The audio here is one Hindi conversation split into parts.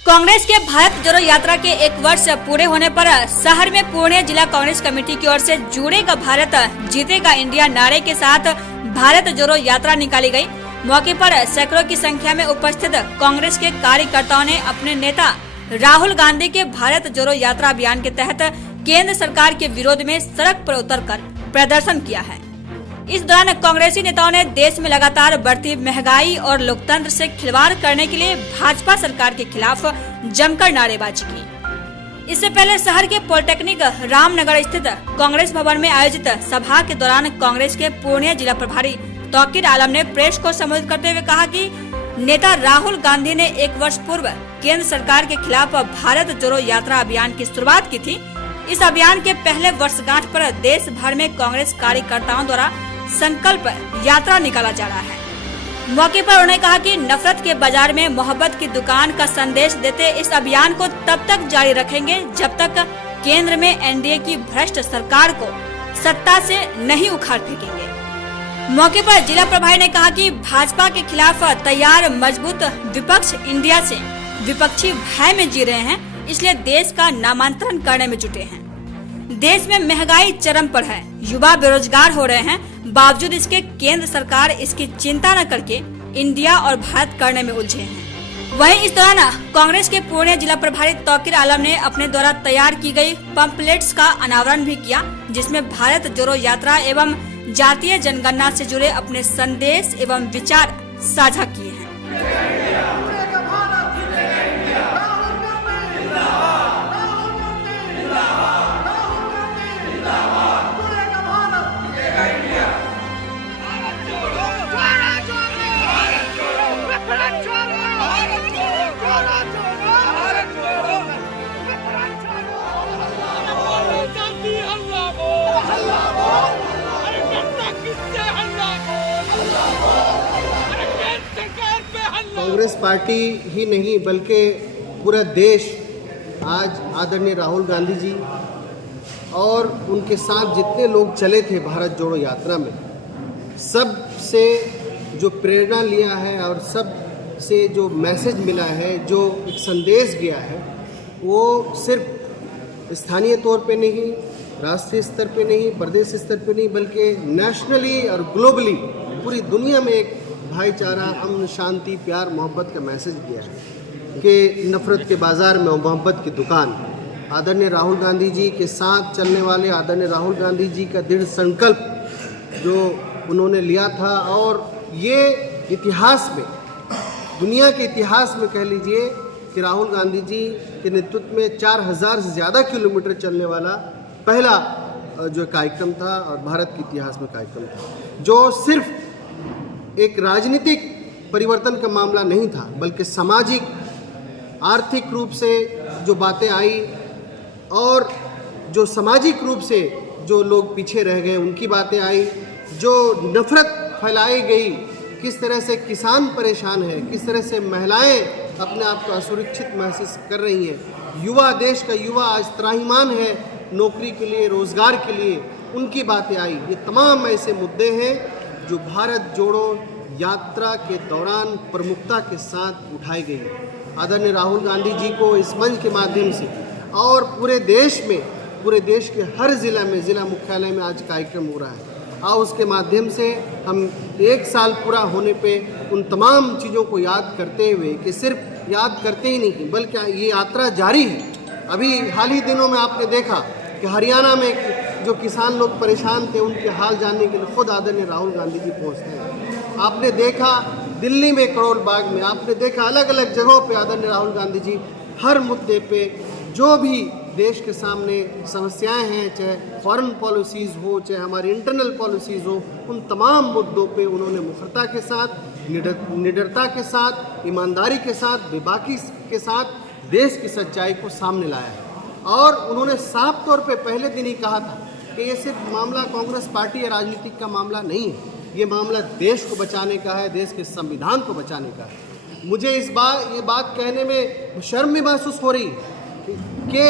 कांग्रेस के भारत जोड़ो यात्रा के 1 वर्ष पूरे होने पर शहर में पूर्णिया जिला कांग्रेस कमेटी की ओर से जुड़ेगा भारत जीतेगा इंडिया नारे के साथ भारत जोड़ो यात्रा निकाली गई। मौके पर सैकड़ों की संख्या में उपस्थित कांग्रेस के कार्यकर्ताओं ने अपने नेता राहुल गांधी के भारत जोड़ो यात्रा अभियान के तहत केंद्र सरकार के विरोध में सड़क पर उतरकर प्रदर्शन किया है। इस दौरान कांग्रेसी नेताओं ने देश में लगातार बढ़ती महंगाई और लोकतंत्र से खिलवाड़ करने के लिए भाजपा सरकार के खिलाफ जमकर नारेबाजी की। इससे पहले शहर के पॉलिटेक्निक रामनगर स्थित कांग्रेस भवन में आयोजित सभा के दौरान कांग्रेस के पूर्णिया जिला प्रभारी तौकीर आलम ने प्रेस को संबोधित करते हुए कहा कि नेता राहुल गांधी ने 1 वर्ष पूर्व केंद्र सरकार के खिलाफ भारत जोड़ो यात्रा अभियान की शुरुआत की थी। इस अभियान के पहले वर्षगांठ पर देश भर में कांग्रेस कार्यकर्ताओं द्वारा संकल्प यात्रा निकाला जा रहा है। मौके पर उन्होंने कहा कि नफरत के बाजार में मोहब्बत की दुकान का संदेश देते इस अभियान को तब तक जारी रखेंगे जब तक केंद्र में एनडीए की भ्रष्ट सरकार को सत्ता से नहीं उखाड़ फेंकेंगे। मौके पर जिला प्रभारी ने कहा कि भाजपा के खिलाफ तैयार मजबूत विपक्ष इंडिया से विपक्षी भय में जी रहे हैं, इसलिए देश का नामांतरण करने में जुटे हैं। देश में महंगाई चरम पर है, युवा बेरोजगार हो रहे हैं, बावजूद इसके केंद्र सरकार इसकी चिंता न करके इंडिया और भारत करने में उलझे हैं। वहीं इस दौरान कांग्रेस के पूर्णिया जिला प्रभारी तौकीर आलम ने अपने द्वारा तैयार की गई पंपलेट्स का अनावरण भी किया, जिसमें भारत जोड़ो यात्रा एवं जातीय जनगणना से जुड़े अपने संदेश एवं विचार साझा किए हैं। कांग्रेस पार्टी ही नहीं बल्कि पूरा देश आज आदरणीय राहुल गांधी जी और उनके साथ जितने लोग चले थे भारत जोड़ो यात्रा में, सब से जो प्रेरणा लिया है और सब से जो मैसेज मिला है, जो एक संदेश गया है, वो सिर्फ स्थानीय तौर पे नहीं, राष्ट्रीय स्तर पे नहीं, प्रदेश स्तर पे नहीं, बल्कि नेशनली और ग्लोबली पूरी दुनिया में एक भाईचारा, अमन, शांति, प्यार, मोहब्बत का मैसेज दिया है कि नफरत के बाज़ार में मोहब्बत की दुकान। आदरणीय राहुल गांधी जी के साथ चलने वाले आदरणीय राहुल गांधी जी का दृढ़ संकल्प जो उन्होंने लिया था, और ये इतिहास में, दुनिया के इतिहास में कह लीजिए कि राहुल गांधी जी के नेतृत्व में 4000 से ज़्यादा किलोमीटर चलने वाला पहला जो कार्यक्रम था और भारत के इतिहास में कार्यक्रम था, जो सिर्फ एक राजनीतिक परिवर्तन का मामला नहीं था, बल्कि सामाजिक, आर्थिक रूप से जो बातें आई और जो सामाजिक रूप से जो लोग पीछे रह गए उनकी बातें आई, जो नफरत फैलाई गई, किस तरह से किसान परेशान है, किस तरह से महिलाएं अपने आप को असुरक्षित महसूस कर रही हैं, युवा, देश का युवा आज त्राहिमाम है नौकरी के लिए, रोजगार के लिए, उनकी बातें आई। ये तमाम ऐसे मुद्दे हैं जो भारत जोड़ो यात्रा के दौरान प्रमुखता के साथ उठाई गई। आदरणीय राहुल गांधी जी को इस मंच के माध्यम से और पूरे देश में, पूरे देश के हर जिला में, जिला मुख्यालय में आज कार्यक्रम हो रहा है, और उसके माध्यम से हम 1 साल पूरा होने पे उन तमाम चीज़ों को याद करते हुए, कि सिर्फ याद करते ही नहीं बल्कि ये यात्रा जारी है। अभी हाल ही दिनों में आपने देखा कि हरियाणा में जो किसान लोग परेशान थे, उनके हाल जानने के लिए खुद आदरणीय राहुल गांधी जी पहुंचते हैं। आपने देखा दिल्ली में करोल बाग में, आपने देखा अलग अलग जगहों पे आदरणीय राहुल गांधी जी हर मुद्दे पे जो भी देश के सामने समस्याएं हैं, चाहे फॉरेन पॉलिसीज़ हो, चाहे हमारी इंटरनल पॉलिसीज़ हो, उन तमाम मुद्दों पे उन्होंने मुखरता के साथ, निडरता के साथ, ईमानदारी के साथ, बेबाकी के साथ देश की सच्चाई को सामने लाया है। और उन्होंने साफ तौर पे पहले दिन ही कहा था कि ये सिर्फ मामला कांग्रेस पार्टी या राजनीतिक का मामला नहीं है, ये मामला देश को बचाने का है, देश के संविधान को बचाने का है। मुझे ये बात कहने में शर्म भी महसूस हो रही है कि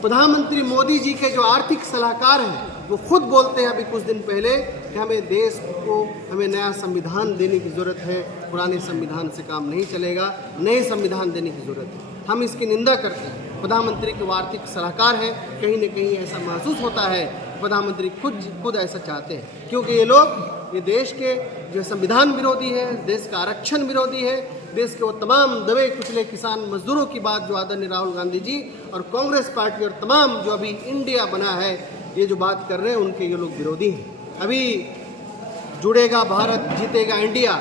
प्रधानमंत्री मोदी जी के जो आर्थिक सलाहकार हैं, वो खुद बोलते हैं अभी कुछ दिन पहले कि हमें देश को हमें नया संविधान देने की ज़रूरत है, पुराने संविधान से काम नहीं चलेगा, नए संविधान देने की ज़रूरत है। हम इसकी निंदा करते हैं। प्रधानमंत्री के वो आर्थिक सलाहकार हैं, कहीं न कहीं ऐसा महसूस होता है प्रधानमंत्री खुद ऐसा चाहते हैं, क्योंकि ये लोग ये देश के जो संविधान विरोधी है, देश का आरक्षण विरोधी है, देश के वो तमाम दबे कुचले किसान मजदूरों की बात जो आदरणीय राहुल गांधी जी और कांग्रेस पार्टी और तमाम जो अभी इंडिया बना है ये जो बात कर रहे हैं उनके ये लोग विरोधी हैं। अभी जुड़ेगा भारत जीतेगा इंडिया,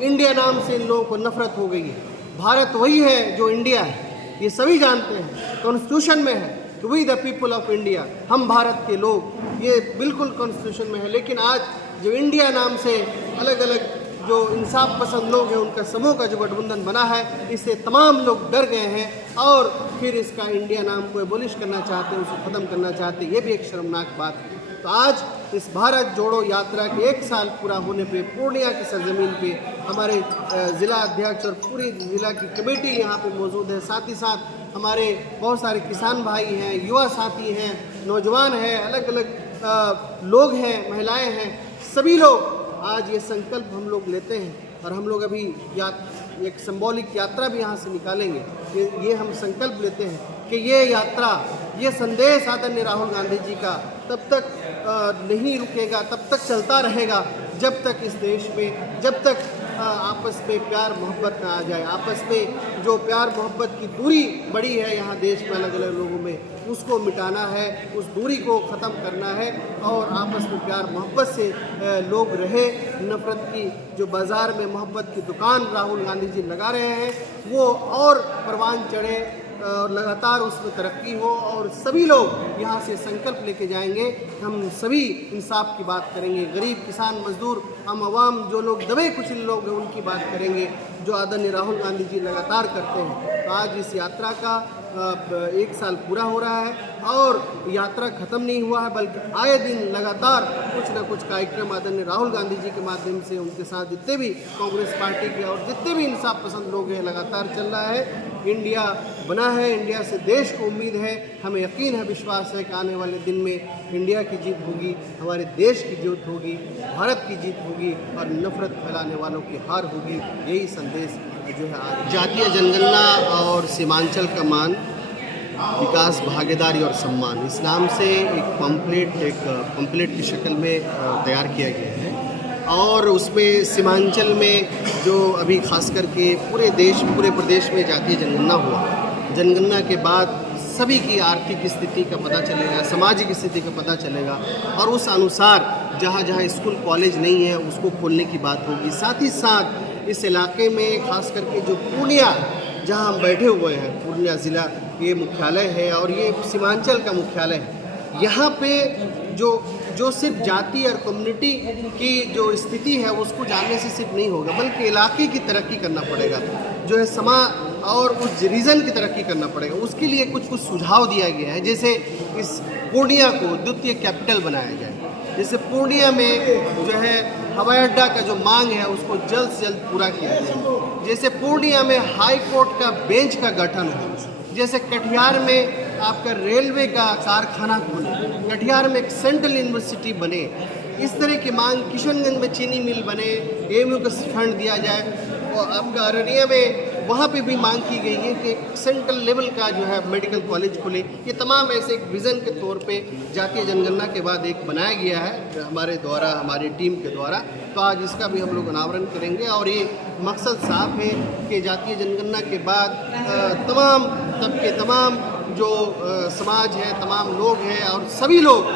इंडिया नाम से इन लोगों को नफरत हो गई है। भारत वही है जो इंडिया है, ये सभी जानते हैं, कॉन्स्टिट्यूशन में है कि we the people of India, हम भारत के लोग, ये बिल्कुल कॉन्स्टिट्यूशन में है। लेकिन आज जो इंडिया नाम से अलग अलग जो इंसाफ पसंद लोग हैं उनका समूह का जो गठबंधन बना है, इससे तमाम लोग डर गए हैं और फिर इसका इंडिया नाम को एबोलिश करना चाहते हैं, उसको ख़त्म करना चाहते हैं। ये भी एक शर्मनाक बात है। तो आज इस भारत जोड़ो यात्रा के 1 साल पूरा होने पे पूर्णिया की सरजमीन पे हमारे ज़िला अध्यक्ष और पूरी ज़िला की कमेटी यहाँ पे मौजूद है। साथ ही साथ हमारे बहुत सारे किसान भाई हैं, युवा साथी हैं, नौजवान हैं, अलग अलग लोग हैं, महिलाएं हैं, सभी लोग आज ये संकल्प हम लोग लेते हैं और हम लोग अभी एक सिंबॉलिक यात्रा भी यहाँ से निकालेंगे। ये हम संकल्प लेते हैं कि ये यात्रा, ये संदेश आदरणीय राहुल गांधी जी का तब तक नहीं रुकेगा, तब तक चलता रहेगा जब तक इस देश में, जब तक आपस में प्यार मोहब्बत ना आ जाए। आपस में जो प्यार मोहब्बत की दूरी बढ़ी है यहाँ देश में अलग अलग लोगों में, उसको मिटाना है, उस दूरी को ख़त्म करना है और आपस में प्यार मोहब्बत से लोग रहे। नफ़रत की जो बाज़ार में मोहब्बत की दुकान राहुल गांधी जी लगा रहे हैं वो और परवान चढ़े और लगातार उसमें तरक्की हो और सभी लोग यहाँ से संकल्प लेके जाएंगे। हम सभी इंसाफ की बात करेंगे, गरीब किसान मजदूर हम आवाम जो लोग दबे कुचले लोग हैं उनकी बात करेंगे जो आदरणीय राहुल गांधी जी लगातार करते हैं। तो आज इस यात्रा का 1 साल पूरा हो रहा है और यात्रा ख़त्म नहीं हुआ है, बल्कि आए दिन लगातार कुछ न कुछ कार्यक्रम आदरणीय राहुल गांधी जी के माध्यम से उनके साथ जितने भी कांग्रेस पार्टी के और जितने भी इंसाफ पसंद लोग हैं लगातार चल रहा है। इंडिया बना है, इंडिया से देश को उम्मीद है, हमें यकीन है, विश्वास है कि आने वाले दिन में इंडिया की जीत होगी, हमारे देश की जीत होगी, भारत की जीत होगी और नफरत फैलाने वालों की हार होगी। यही संदेश जो है जातीय जनगणना और सीमांचल का मान, विकास, भागीदारी और सम्मान, इस नाम से एक पम्पलेट की शक्ल में तैयार किया गया है और उसमें सीमांचल में जो अभी खास करके पूरे प्रदेश में जातीय जनगणना हुआ, जनगणना के बाद सभी की आर्थिक स्थिति का पता चलेगा, सामाजिक स्थिति का पता चलेगा और उस अनुसार जहाँ जहाँ स्कूल कॉलेज नहीं है उसको खोलने की बात होगी। साथ ही साथ इस इलाके में खास करके जो पूर्णिया जहाँ हम बैठे हुए हैं, पूर्णिया ज़िला ये मुख्यालय है और ये सीमांचल का मुख्यालय है। यहाँ पे जो सिर्फ जाति और कम्युनिटी की जो स्थिति है उसको जानने से सिर्फ नहीं होगा, बल्कि इलाके की तरक्की करना पड़ेगा, जो है समाज और उस रीजन की तरक्की करना पड़ेगा। उसके लिए कुछ सुझाव दिया गया है, जैसे इस पूर्णिया को द्वितीय कैपिटल बनाया जाए, जैसे पूर्णिया में जो है हवाई अड्डा का जो मांग है उसको जल्द से जल्द पूरा किया जाए, जैसे पूर्णिया में हाई कोर्ट का बेंच का गठन हो, जैसे कटिहार में आपका रेलवे का कारखाना खुले, कटिहार में एक सेंट्रल यूनिवर्सिटी बने, इस तरह की मांग, किशनगंज में चीनी मिल बने, एमयू का फंड दिया जाए और आपका अररिया में वहाँ पे भी मांग की गई है कि सेंट्रल लेवल का जो है मेडिकल कॉलेज खुले। ये तमाम ऐसे एक विज़न के तौर पे जातीय जनगणना के बाद एक बनाया गया है हमारे द्वारा, हमारी टीम के द्वारा। तो आज इसका भी हम लोग अनावरण करेंगे और ये मकसद साफ है कि जातीय जनगणना के बाद तमाम तबके, तमाम जो समाज है, तमाम लोग हैं और सभी लोग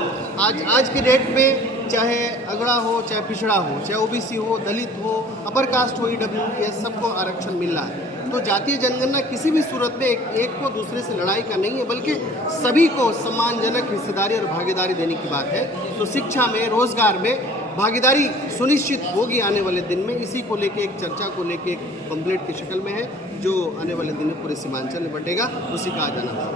आज की डेट में चाहे अगड़ा हो, चाहे पिछड़ा हो, चाहे ओबीसी हो, दलित हो, अपर कास्ट हो, ईडब्ल्यूएस, सबको आरक्षण मिल रहा है। तो जातीय जनगणना किसी भी सूरत में एक को दूसरे से लड़ाई का नहीं है, बल्कि सभी को सम्मानजनक हिस्सेदारी और भागीदारी देने की बात है। तो शिक्षा में, रोजगार में भागीदारी सुनिश्चित होगी आने वाले दिन में। इसी को लेके एक चर्चा को लेके एक पम्पलेट की शक्ल में है जो आने वाले दिन में पूरे सीमांचल में बटेगा, उसी का आज आना।